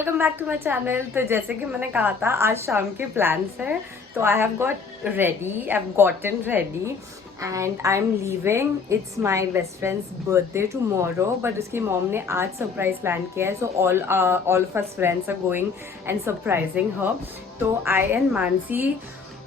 Welcome back to my channel. तो जैसे कि मैंने कहा था आज शाम के प्लान्स है, तो I have gotten ready and I am leaving. It's my best friend's birthday tomorrow, but उसकी मॉम ने आज सरप्राइज प्लान किया है, so all of us friends are going and surprising her. तो I and Mansi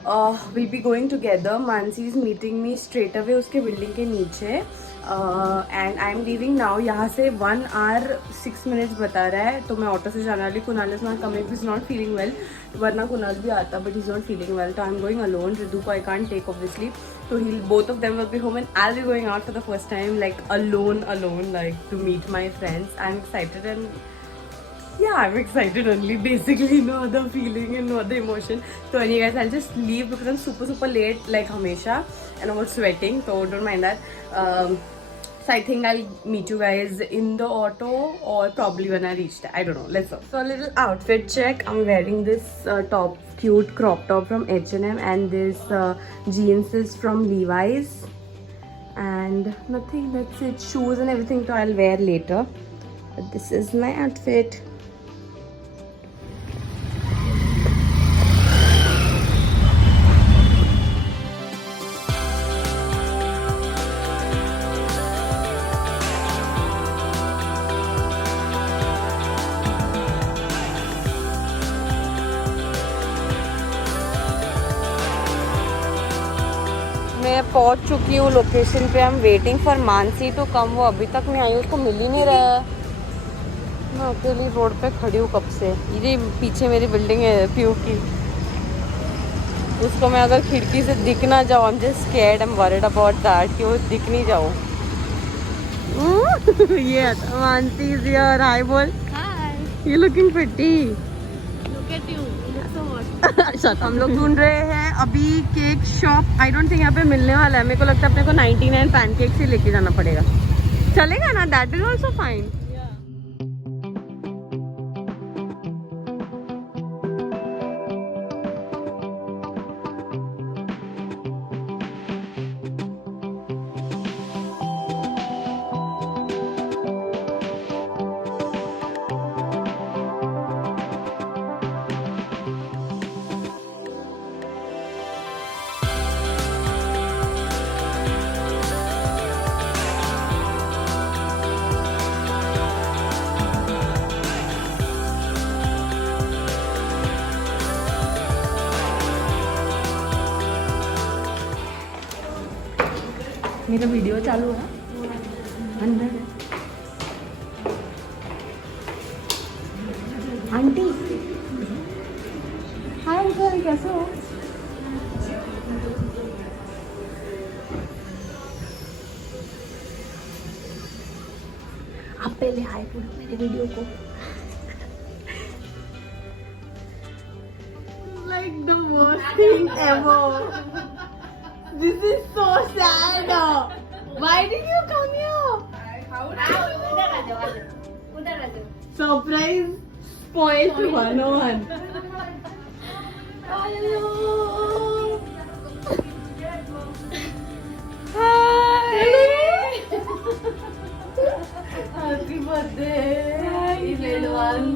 will be going together. Mansi is meeting me straight away उसके building के नीचे and I am leaving now. यहाँ से 1 hour 6 minutes बता रहा है, तो मैं ऑटो से जाने वाली। Kunal is not coming, is not feeling well, वरना कुणाल भी आता but is not feeling well, तो I am going alone. Riddhu को आई कांट टेक ऑब्वियसली, तो ही both of them will be home and I will be going out for the first time like alone like to meet my friends. I am excited and yeah, I'm excited only, basically no other feeling and no other emotion. So anyway guys, I'll just leave because I'm super late like hamesha and I'm not sweating, so don't mind that. So I think I'll meet you guys in the auto or probably when I reach there, I don't know, let's go. So a little outfit check. I'm wearing this top, cute crop top from H&M, and this jeans is from Levi's, and nothing, that's it. Shoes and everything so I'll wear later, but this is my outfit. मैं पहुंच चुकी हूँ location पे। I am waiting for Mansi to come. वो अभी तक नहीं आई, उसको मिल ही नहीं रहा है। मैं अकेली रोड पे खड़ी हूँ कब से। ये पीछे मेरी बिल्डिंग है पीयू की, उसको मैं अगर खिड़की से दिख ना जाऊँ, I am just scared, I am worried about that कि वो दिख नहीं जाऊँ। ये मानसी इज हियर। हाय बोल। Hi, you looking pretty. Look at you, अच्छा, हम लोग ढूंढ रहे हैं अभी cake shop. I don't think यहाँ पे मिलने वाला है। मेरे को लगता है अपने को 99 पैनकेक्स ही लेके जाना पड़ेगा। चलेगा ना? That is also fine. मेरा वीडियो चालू है अंदर। आंटी, हाय अंकल, कैसे हो? आप पहले हाय बोलो मेरे वीडियो को। Like the worst thing ever. This is so sad. Why did you come here? Surprise spoiled 101. Hello. Hi. Happy birthday. Everyone.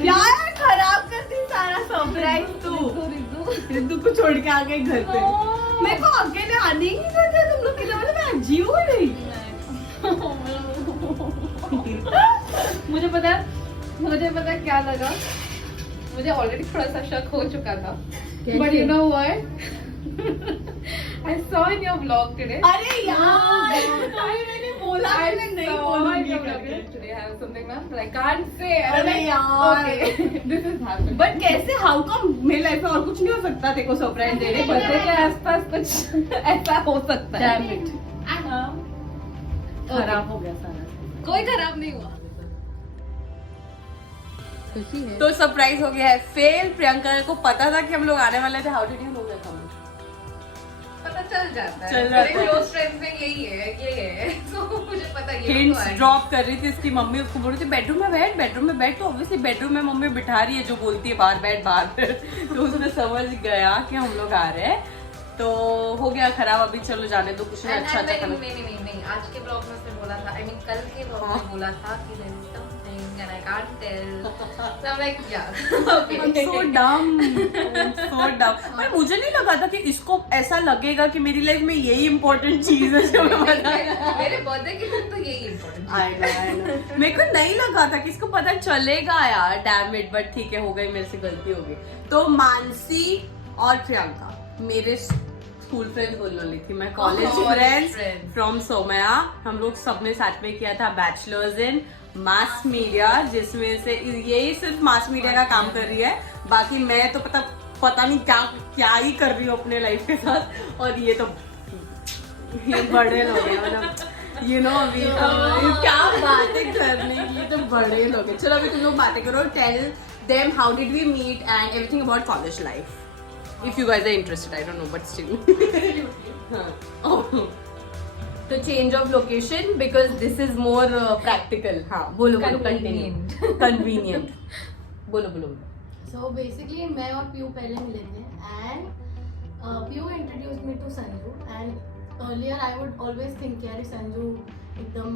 क्या खराब करती सारा सरप्राइज तू। रिद्धू को छोड़ के आ गई घर पे। मेरे को अकेले आने ही नहीं देते तुम लोग। कितना मतलब मैं जीव नहीं। मुझे पता क्या लगा, मुझे ऑलरेडी थोड़ा सा शक हो चुका था, but you know what, I saw in your vlog today. अरे यार, मैंने बोला I मैं नहीं saw बोलूंगी your करके। vlog today. I have something now, but I can't say. अरे यार। Okay, this is happening. But कैसे, हाउ कम मेरे लाइफ में और कुछ नहीं हो सकता तेरे को सरप्राइज देने को? बर्थडे के आसपास कुछ ऐसा हो सकता है। Damn it. खराब हो गया सारा। कोई खराब नहीं हुआ। खुशी है। तो सरप्राइज हो गया है फेल। प्रियंका को पता था कि हम लोग आने वाले थे। How did you know that? पता चल जाता है। चल जाता है। मेरे क्लोज फ्रेंड्स में यही है, ये है। तो मुझे पता है ये हिंट्स ड्रॉप कर रही थी इसकी मम्मी। उसको बोल रही थी बेडरूम में बैठ, तो ऑब्वियसली बेडरूम में मम्मी बिठा रही है, जो बोलती है बाहर बैठ। तो उसने समझ गया कि हम लोग आ रहे हैं। तो हो गया खराब, अभी चलो जाने दो, कुछ नहीं अच्छा अच्छा खाना। नहीं, आज के ब्लॉग में उसने बोला था, कल के ब्लॉग में बोला था कि there is something and I can't tell. So I'm like, yeah, okay. I'm so dumb. पर मुझे नहीं लगा था कि इसको ऐसा लगेगा कि मेरी लाइफ में यही इम्पोर्टेंट चीज है जो मैं बताया। मेरे बर्थडे के दिन तो यही इम्पोर्टेंट है। मेरे को नहीं लगा था कि इसको पता चलेगा यार, डैम इट, बट ठीक है, हो गई मेरे से गलती हो गई। तो मानसी और प्रियंका मेरे स्कूल फ्रेंड्स बोलने वाली थी, मैं कॉलेज फ्रेंड्स फ्रॉम सोमया। हम लोग सबने साथ में किया था बैचलर्स इन मास मीडिया, जिसमें से यही सिर्फ मास मीडिया का काम कर रही है, बाकी मैं तो पता नहीं क्या ही कर रही हूँ अपने लाइफ के साथ। और ये बड़े लोग हैं, मतलब यू नो अभी क्या बातें करने की, तो बड़े लोग हैं। चलो अभी तुम लोग बातें करो, tell them how did we meet and everything about college life, if you guys are interested. I don't know, but still. तो change of location because this is more practical. हाँ, बोलो convenient. बोलो. So basically मैं और PU पहले मिले थे and Piyu introduced me to Sanju and earlier I would always think यार संजू एकदम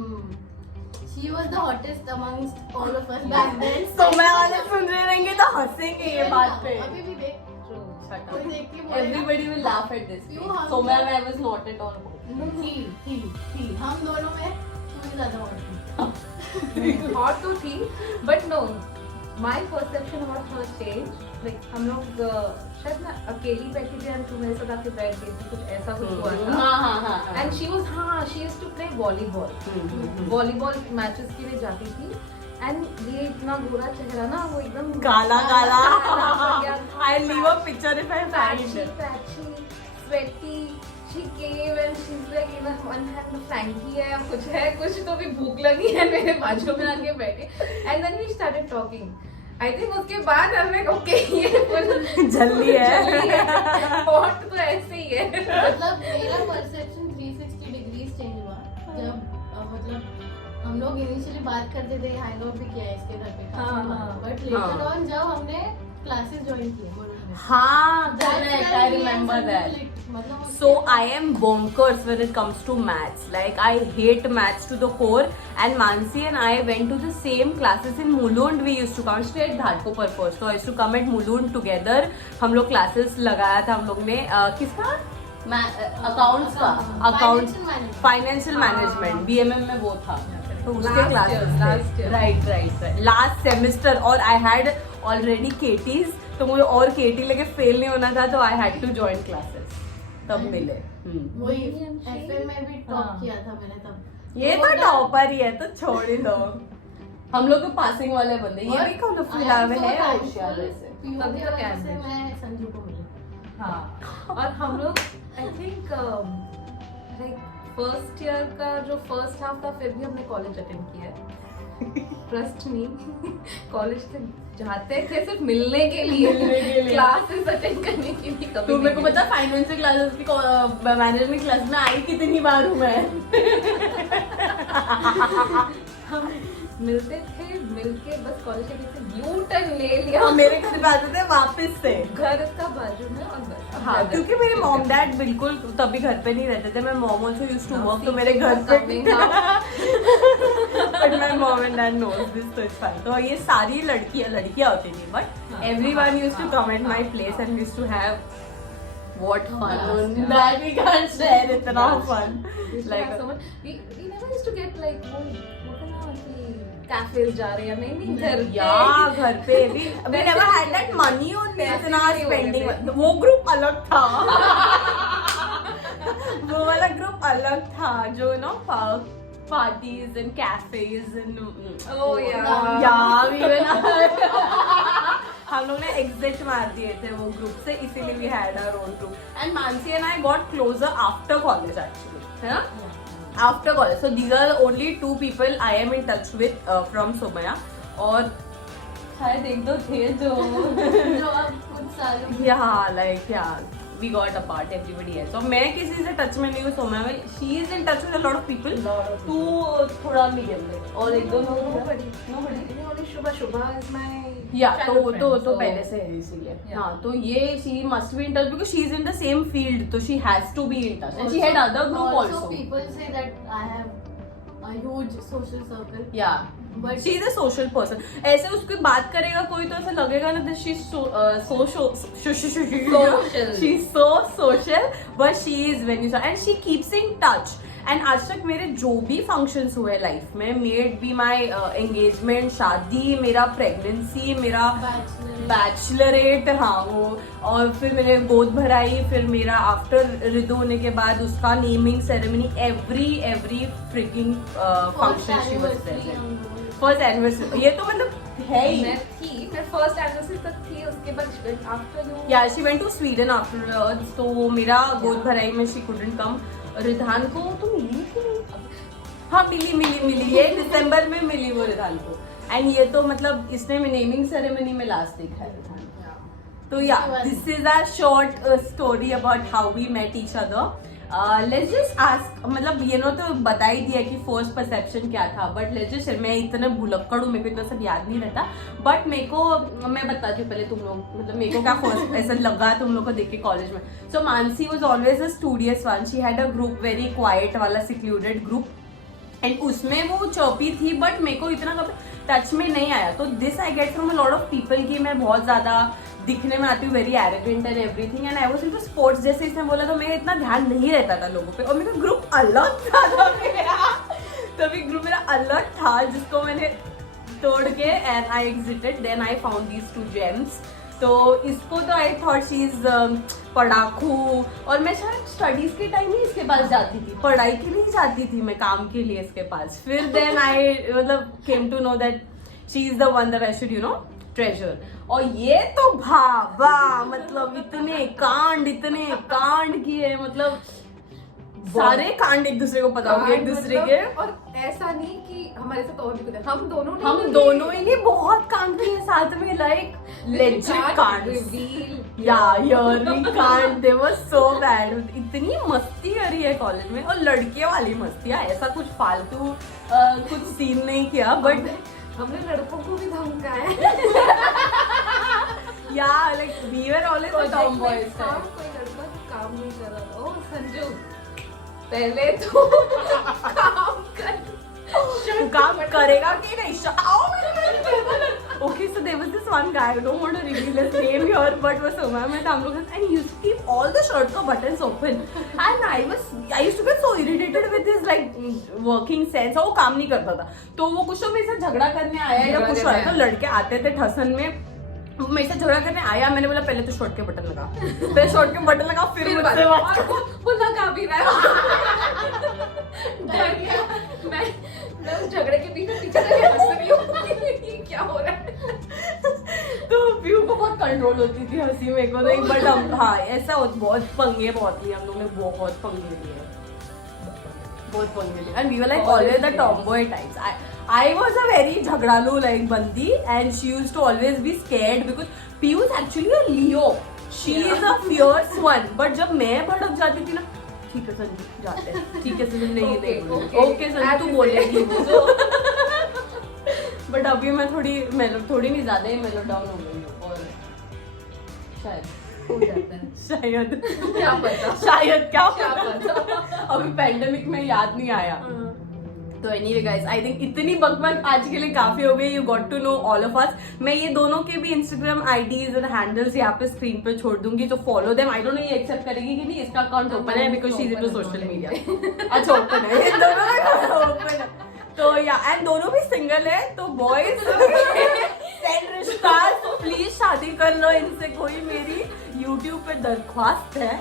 she was the hottest amongst all of us back then. तो मैं वाले सुन रहे रहेंगे तो हंसेंगे ये बात पे। अभी भी देख Everybody will laugh at this. So I was not at all. थी हम दोनों में तू ही ज़्यादा hot थी। हॉट तो थी, but no, my perception about her change, like हम लोग शायद ना अकेली बैठी थी एंड तू मेरे साथ आके बैठ गई थी, कुछ ऐसा कुछ हुआ था। And she used to play volleyball matches के लिए जाती थी एंड ये इतना गोरा चेहरा ना, वो एकदम काला I leave a picture if I find it. Patchy, sweaty. She came and she's like, in one hand Frankie है, कुछ तो भी भूख लगी है, मेरे बाजू में आके बैठे and then we started talking. I think उसके बाद हमने ओके ये जल्दी है हॉट तो ऐसे ही है। मतलब मेरा परसेप्शन 360 डिग्री चेंज हुआ जब मतलब हम लोग इनिशियली बात करते थे, हैंग आउट भी किया इसके घर पे, बट लेटर ऑन जब हमने क्लासेस ज्वाइन किए, हाँ, correct, I remember that. So I am bonkers when it comes to maths. Like I hate maths to the core. And Mansi and I went to the same classes in Mulund. We used to come straight Ghatkopar first. So I used to come at Mulund together. हम लोग classes लगाया था हम लोग ने किसका? Accounts का, financial management, BMM में वो था, तो उसके क्लासेस राइट लास्ट सेमेस्टर। और आई हैड ऑलरेडी केटीज, तो मुझे और केटी लेके फेल नहीं होना था, तो I had to join classes, तब मिले। वही एफएम में भी टॉप किया था मैंने तब। ये तो टॉपर ही है, तो छोड़ ही दो। हम लोग तो पासिंग वाले बंदे, ये भी कौन फुलावे है होशियार से, तभी तो कैसे मैं संजू को मिली। हाँ, और हम लोग I think like first year का जो फर्स्ट हाफ था, फिर भी हमने कॉलेज अटेंड किया है। ट्रस्ट मी, कॉलेज से जाते थे सिर्फ मिलने के लिए, क्लासेस अटेंड करने के लिए कभी। तो मेरे को पता फाइनेंशियल क्लासेस की मैनेजमेंट क्लास में आई कितनी बार हूँ मैं। हम मिलते थे, मिलके बस कॉलेज के पीछे यू टर्न ले लिया, मेरे घर पे आते थे वापस से, घर का बाजू में, और बस। हाँ, क्योंकि मेरे मॉम डैड बिल्कुल तभी घर पे नहीं रहते थे, मैं mom also used to work, तो मेरे घर पे but my mom and dad knows this, तो इट्स फाइन। तो ये सारी लड़कियां होती थी, but everyone used to come at my place and used to have what fun that we can't share, इतना fun, like we never used to get like वो कहना कि कैफेज जा रहे हैं, नहीं घर पे भी we never had that money on इतना spending। वो ग्रुप अलग था वो वाला ग्रुप अलग था जो no parties and cafes and oh yeah we were हम लोग ने एग्जिट मार दिए थे वो ग्रुप से, इसीलिए we had our own group. And Mansi and I got closer after college actually, है ना, after college. So these are only 2 people I am in touch with from Somya, और शायद एक दो थे जो अब कुछ सालों we got apart, everybody else. So मैं किसी से टच में नहीं हूँ सोमया में, she is in touch with a lot of people, तू थोड़ा मीडियम में, और एक दो nobody only Shubha is my या childhood तो friends, so- पहले से है इसीलिए Yeah. हाँ तो ये she must be in touch because she is in the same field तो she has to be in touch and she had other group Also, also people say that I have a huge social circle. या But she is a social person ऐसे उसकी बात करेगा कोई तो ऐसा लगेगा ना that she is she is so social but she is very and she keeps in touch and आज तक मेरे जो भी फंक्शंस हुए लाइफ में मेड बी माई एंगेजमेंट शादी मेरा प्रेगनेंसी मेरा बैचलरेट हाँ वो और फिर मैंने गोद भराई फिर मेरा आफ्टर ऋतु होने के बाद उसका naming ceremony every fricking function she was present first anniversary ये तो मतलब है ही मैं फर्स्ट एनिवर्सरी तक थी उसके बाद आफ्टर यू या she went to Sweden afterwards तो मेरा गोद भराई में शी कुडंट कम रिधान को तो मिली थी हाँ मिली ये दिसंबर में मिली वो रिधान को एंड ये तो मतलब इसने नेमिंग सेरेमनी में लास्ट देखा है रिधान तो या this is a short story about how we met each other let's just ask मतलब ये नो तो बता ही दिया कि फर्स्ट परसेप्शन क्या था बट लेट्स जस्ट मैं इतना भुलक्कड़ हूँ मेरे को इतना सब याद नहीं रहता बट मेरे को मैं बताती हूँ पहले तुम लोग मतलब मेरे को क्या फर्स्ट ऐसा लगा तुम लोग को देख के कॉलेज में so Mansi was always a studious one she had a group very quiet वाला सिक्लूडेड ग्रुप एंड उसमें वो चौपी थी बट मेरे को इतना कभी टच में नहीं आया तो this I get from a lot of people की मैं बहुत ज्यादा दिखने में आती हूँ very arrogant and everything and I was into sports जैसे इसने बोला तो मेरा इतना ध्यान नहीं रहता था लोगों पे और मेरा ग्रुप अलग था तभी ग्रुप मेरा अलग था जिसको मैंने तोड़ के and I exited then I found these two gems तो इसको तो आई थॉट शी इज पढ़ाकू और मैं शायद स्टडीज के टाइम ही इसके पास जाती थी पढ़ाई के लिए जाती थी मैं काम के लिए इसके पास फिर देन आई मतलब came to know that she is the one that I should you know treasure और ये तो भावा मतलब इतने कांड किए मतलब सारे कांड एक दूसरे को पता होंगे एक दूसरे के और ऐसा नहीं कि हमारे साथ और भी कुछ है हम दोनों ही नहीं बहुत कांड किए साथ में लाइक लेजिट कांड या ईयररिंग कांड दे वर सो बैड इतनी मस्ती करी है कॉलेज में और लड़कियों वाली मस्ती है ऐसा कुछ फालतू कुछ सीन नहीं किया बट हमने लड़कों को भी धमकाया या like we were always the tomboys कोई लड़का काम नहीं कर रहा था ओ संजू पहले तो काम करेगा कि नहीं Okay, so there was this one guy, I don't want to reveal his name here, but was Soma में हम लोग and he used to keep all the shirt का buttons open, and I used to get so irritated with his like working sense, और वो काम नहीं करता था, तो वो कुछ तो मेरे साथ झगड़ा करने आया या कुछ आया तो लड़के आते थे ठसन में मेरे से झगड़ा करने आया मैंने बोला पहले तो शर्ट के बटन लगा पहले शर्ट के बटन लगा फिर मुझसे बात वो लगा भी रहा मैं उस झगड़े के बीच में पीछे से हंस रही हूँ क्या हो रहा है तो व्यू को बहुत कंट्रोल होती थी हंसी मेरे को नहीं बट हम हाँ ऐसा बहुत पंगे बहुत लिए हम लोग ने बहुत पंगे लिए and we were like always the tomboy types. I was a very jhagdalu like bandi and she used to always be scared because Piyu is actually a Leo. She is a fierce one. But जब मैं भड़क जाती थी ना ठीक है संजू जाते हैं ठीक है संजू नहीं ओके संजू तू बोलेगी बट अभी मैं थोड़ी नहीं ज्यादा ही मेलो डाउन हो गई हूँ और शायद क्या पता शायद क्या पता अभी पेंडेमिक में याद नहीं आया तो एनीवे गाइस आई थिंक इतनी बकबक आज के लिए काफी हो गई you got to know all of us मैं ये दोनों के भी इंस्टाग्राम आईडीज और हैंडल्स यहाँ पे स्क्रीन पे छोड़ दूंगी तो follow them I don't know ये एक्सेप्ट करेगी कि नहीं इसका अकाउंट ओपन है because she is into social media अच्छा ओपन है ये दोनों का ओपन है तो या एंड दोनों भी सिंगल है तो बॉयज सेंड रिश्ता प्लीज शादी कर लो इनसे कोई मेरी यूट्यूब पे दरख्वास्त है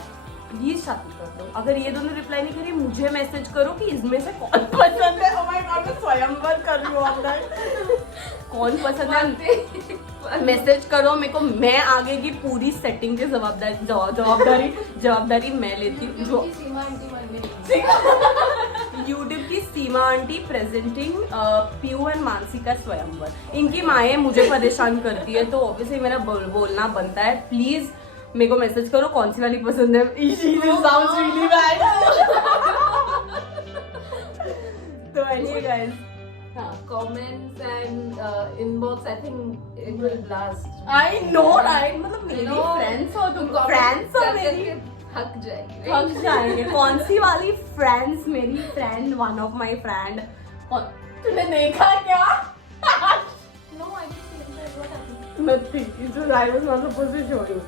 प्लीज शादी कर दो अगर ये दोनों रिप्लाई नहीं करिए मुझे मैसेज करो कि इसमें से कौन पसंद है oh my God, मैं स्वयंवर कर रही हूँ ऑनलाइन कौन पसंद है मैसेज करो मेरे को मैं आगे की पूरी सेटिंग की जवाबदारी मैं लेती हूँ जो यूट्यूब की Seema aunty presenting Piyu and Mansi का स्वयंवर इनकी माएँ मुझे परेशान करती है तो ऑब्वियसली मेरा बोलना बनता है प्लीज मेरे को मैसेज करो कौन सी वाली पसंद है तो anyway guys comments and inbox. I think it will blast. I know, right? मतलब मेरी friends हो तुम, friends हो मेरी, थक जाएगी. थक जाएंगे. कौन सी वाली friends? मेरी friend, one of my friend. तूने देखा क्या? No, I didn't see it. What happened? Nothing. It's just I was not supposed to show you.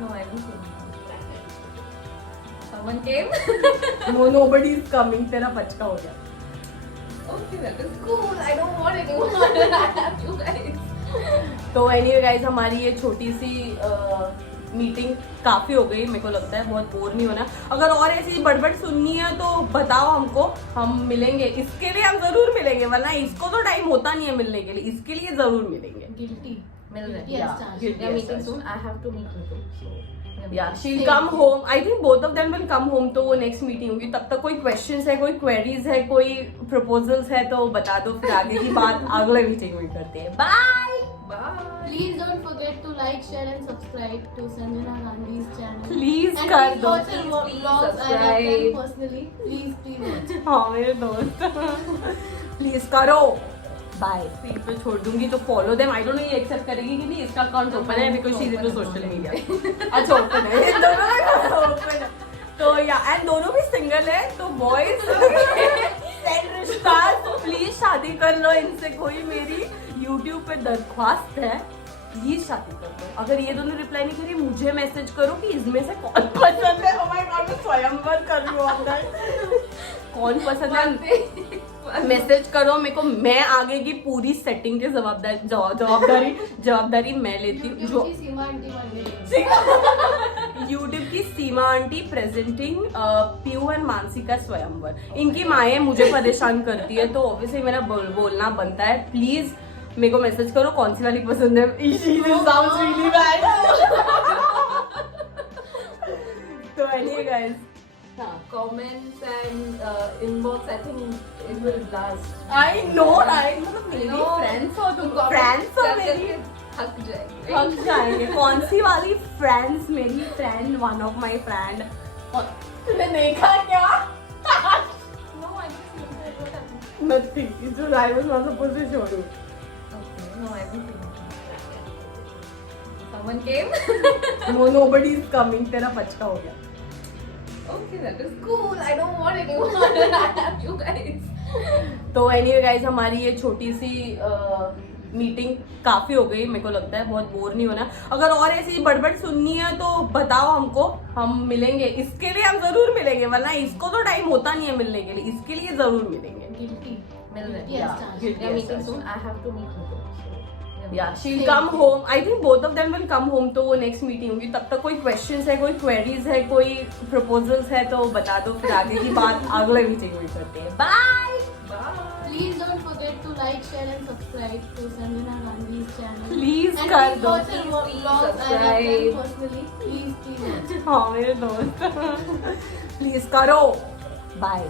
No, I didn't see it. Someone came. No, nobody is coming. तेरा बचका हो गया. Okay, that is cool. I don't want anyone. I have you guys. तो anyway guys, हमारी ये छोटी सी meeting काफी हो गई. मेरे को लगता है बहुत बोर नहीं होना. अगर और ऐसी बड़बड़ सुननी है तो बताओ हमको, हम मिलेंगे. इसके लिए हम जरूर मिलेंगे, वरना इसको तो टाइम होता नहीं है मिलने के लिए. इसके लिए जरूर मिलेंगे. Guilty. मिल रहे Guilty as charged. Guilty. We are meeting soon. I have to meet with you. So. Yeah, she'll come home. I think both of them will come home. तो वो next meeting होगी. तब तक कोई questions है, कोई queries है, कोई proposals है तो बता दो. फिर आगे की बात अगले meeting में करते हैं. Bye. Bye. Please don't forget to like, share and subscribe to Sanjana Gandhi's channel. Please And कर please दो. watch her vlogs. I have them personally. Please watch. हाँ मेरे दोस्त. Please करो. बाय. फीड पे छोड़ दूंगी तो follow them. I don't know ये एक्सेप्ट करेगी कि नहीं. इसका अकाउंट ओपन है because she is in social media. अच्छा ओपन है. ये दोनों का ओपन है. तो या एंड दोनों भी सिंगल है. तो बॉयज सेंड रिश्ता. प्लीज शादी कर लो इनसे. कोई मेरी यूट्यूब पे दरख्वास्त है, प्लीज शादी कर लो. अगर ये दोनों रिप्लाई नहीं करी मुझे मैसेज करो कि इसमें से कौन पसंद है. ओह माय गॉड, मैं स्वयंवर कर रही हूँ ऑनलाइन. कौन पसंद है मैसेज करो मेरे को. मैं आगे की पूरी सेटिंग की जवाबदारी मैं लेती हूँ. जो यूट्यूब की Seema aunty presenting Piyu and Mansi का स्वयंवर. इनकी माएँ मुझे परेशान करती है तो ऑब्वियसली मेरा बोलना बनता है. प्लीज मेरे को मैसेज करो कौन सी वाली पसंद है. तो anyway guys, Comments and inbox. I think it will blast. I know, right? मतलब मेरी friends हो तुम, friends हो मेरी, थक जाएगी. थक जाएंगे. कौन सी वाली friends? मेरी friend, one of my friend. तूने देखा क्या? No, I didn't see it. What happened? Nothing. It's just I was not supposed to show you. Okay, no, I didn't see it. Someone came. No, nobody is coming. तेरा बचका हो गया. Okay, that is cool. I don't want anyone. I have you guys. तो anyway guys, हमारी ये छोटी सी meeting काफी हो गई. मेरे को लगता है बहुत बोर नहीं होना. अगर और ऐसी बड़बड़ सुननी है तो बताओ हमको, हम मिलेंगे. इसके लिए हम जरूर मिलेंगे, वरना इसको तो टाइम होता नहीं है मिलने के लिए. इसके लिए जरूर मिलेंगे. Guilty. मिल रहे Guilty as charged. We are meeting soon. I have to meet with you. Yeah, she'll come home. I think both of them will come home. तो वो next meeting होगी. तब तक कोई questions है, कोई queries है, कोई proposals है तो बता दो. फिर आगे की बात अगले meeting में करते हैं. Bye. Bye. Please don't forget to like, share and subscribe to Sanjana Gandhi's channel. Please And कर please दो. watch her vlogs. I have them personally. Please watch. हाँ मेरे दोस्त. Please करो. Bye.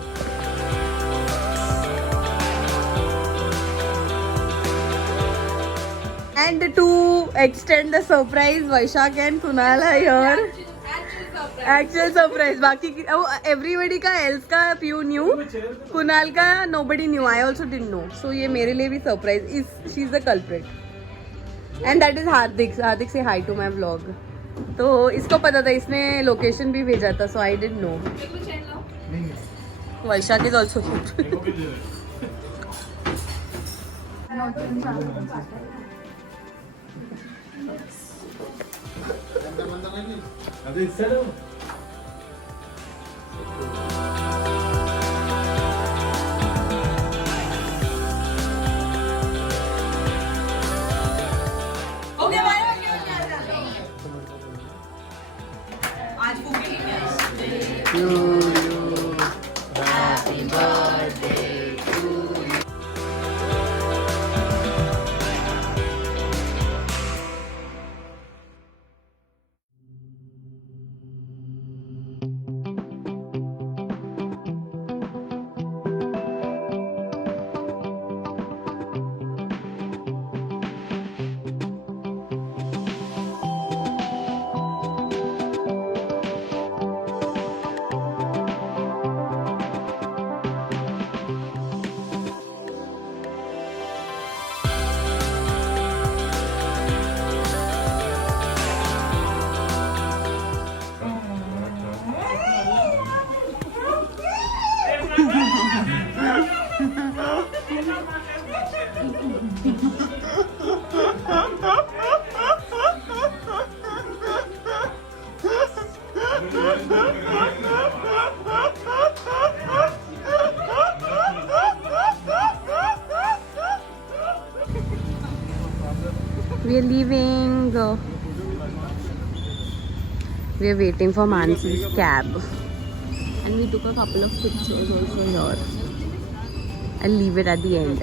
And to extend the surprise, Vaishak and Kunal are here. Actual surprise. बाकी everybody का else का Pew knew. Kunal का nobody knew. I also didn't know. So ये मेरे लिए भी surprise. She's the culprit. And that is Hardik. Hardik say hi to my vlog. तो इसको पता था, इसने लोकेशन भी भेजा था. So I didn't know. Vaishak is also here. अभी चलो. Okay, bye. आज cooking Happy birthday to you. We are leaving. We are waiting for Mansi's cab. And we took a couple of pictures also here. I'll leave it at the end.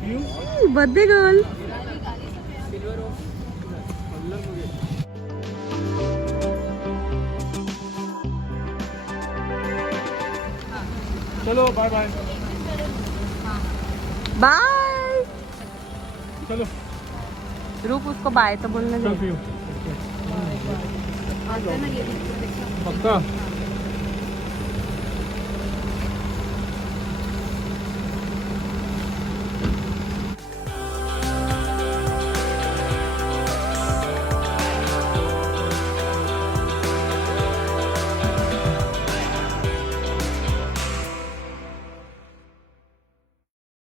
Hey, birthday girl. चलो bye bye bye. चलो रुक उसको bye तो बोलने दे. पक्का